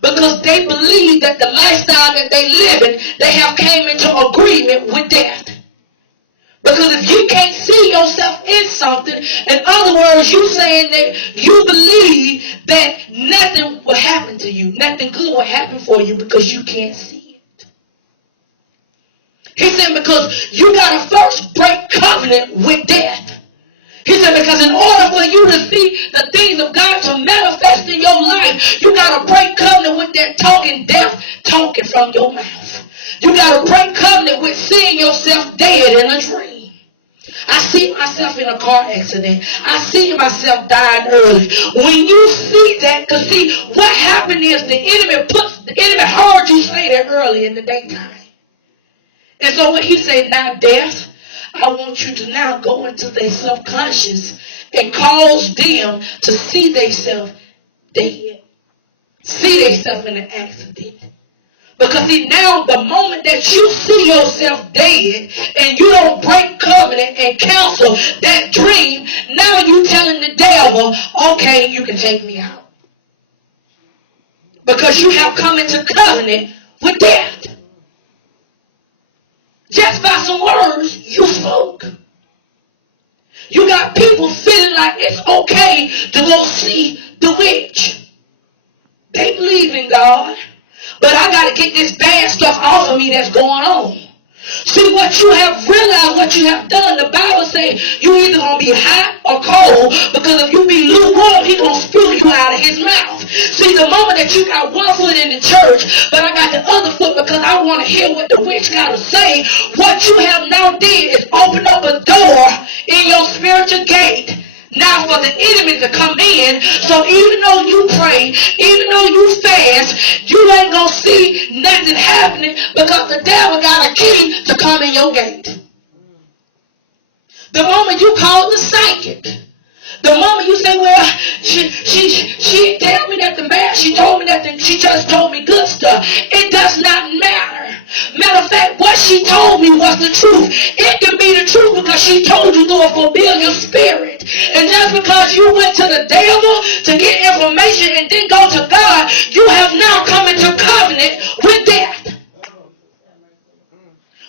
Because they believe that the lifestyle that they live in, they have came into agreement with death. Because if you can't see yourself in something, in other words, you saying that you believe that nothing will happen to you, nothing good will happen for you because you can't see it. He said because you got to first break covenant with death. He said, because in order for you to see the things of God to manifest in your life, you got to break covenant with that talking death talking from your mouth. You got to break covenant with seeing yourself dead in a dream. I see myself in a car accident. I see myself dying early. When you see that, because see, what happened is the enemy heard you say that early in the daytime. And so when he said, now death, I want you to now go into their subconscious and cause them to see themselves dead. See themselves in an accident. Because see, now the moment that you see yourself dead and you don't break covenant and cancel that dream, now you telling the devil, okay, you can take me out. Because you have come into covenant with death. Just by some words you spoke. You got people feeling like it's okay to go see the witch. They believe in God. But I got to get this bad stuff off of me that's going on. See, what you have realized, what you have done, the Bible says you either going to be hot or cold, because if you be lukewarm, He's going to spew you out of His mouth. See, the moment that you got one foot in the church, but I got the other foot because I want to hear what the witch got to say, what you have now did is open up a door in your spiritual gate. Now for the enemy to come in, so even though you pray, even though you fast, you ain't going to see nothing happening because the devil got a key to come in your gate. The moment you call the psychic, the moment you say, well, she tell me that the man, she told me that she just told me good stuff. It does not matter. Matter of fact, what she told me was the truth. It can be the truth because she told you to a familiar spirit. And just because you went to the devil to get information and didn't go to God, you have now come into covenant with death.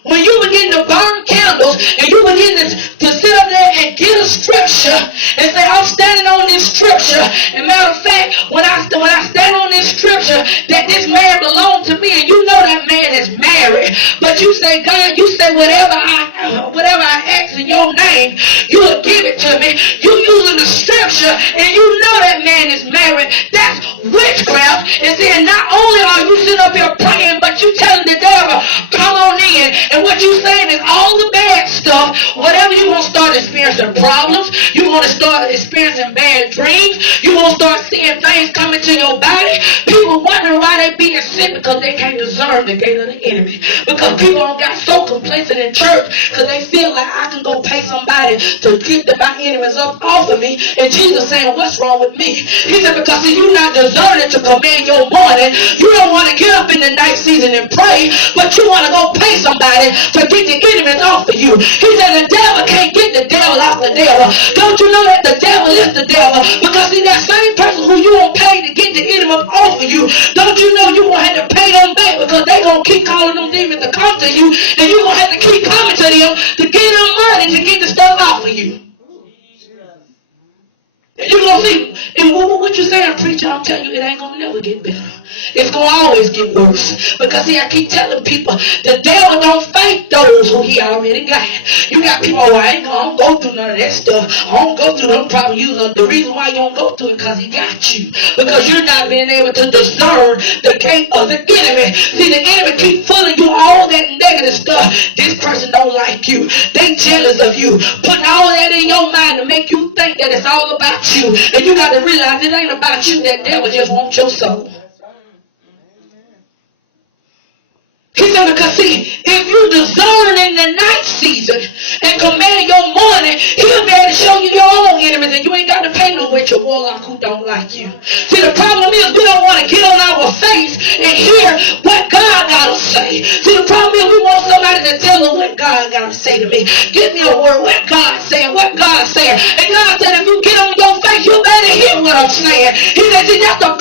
When you begin to burn candles and you begin to sit up there and get a scripture and say, I'm standing on this scripture. And matter of fact, when I stand on this scripture that this man belonged to me, and you know that man is married, but you say, God, you say whatever I ask in your name, you will give it to me. You using the scripture and you know that man is married. That's witchcraft. And then not only are you sitting up here praying, but you telling the devil, come on in. And what you saying is all the bad stuff, whatever you want to start experiencing problems, you want to start experiencing bad dreams, you want to start seeing things coming to your body. People wondering why they being sick because they can't discern the gate of the enemy. Because people don't got so complacent in church because they feel like I can go pay somebody to get my enemies up off of me. And Jesus saying, what's wrong with me? He said, because you're not discerning to command your morning. You don't want to get up in the night season and pray, but you want to go pay somebody to get the enemies off of you. He said the devil can't get the devil off the devil. Don't you know that the devil is the devil? Because see, that same person who you won't pay to get the enemy off of you, don't you know you won't have to pay them back because they going to keep calling them demons to come to you, and you going to have to keep coming to them to get them money to get the stuff off of you. You're going to see, and what you saying, preacher, I'm telling you, it ain't going to never get better. It's going to always get worse. Because see, I keep telling people, the devil don't fight those who he already got. You got people, I don't go through none of that stuff. I don't go through them problem users. The reason why you don't go through it because he got you. Because you're not being able to discern the gate of the enemy. See, the enemy keep fooling you all that negative stuff. This person don't like you. They jealous of you. Putting all that in your mind to make you think that it's all about you. And you got to realize it ain't about you. That devil just wants your soul. He said, because see, if you discern in the night season and command your morning, he'll be able to show you your own enemies, and you ain't got to pay no witch or warlock who don't like you. See, the problem is we don't want to get on our face and hear what God got to say. See, the problem is we want somebody to tell us what God got to say to me. Give me a word, what God's saying, what God's saying. And God said, if you get on your face, you better hear what I'm saying. He said, see, that's the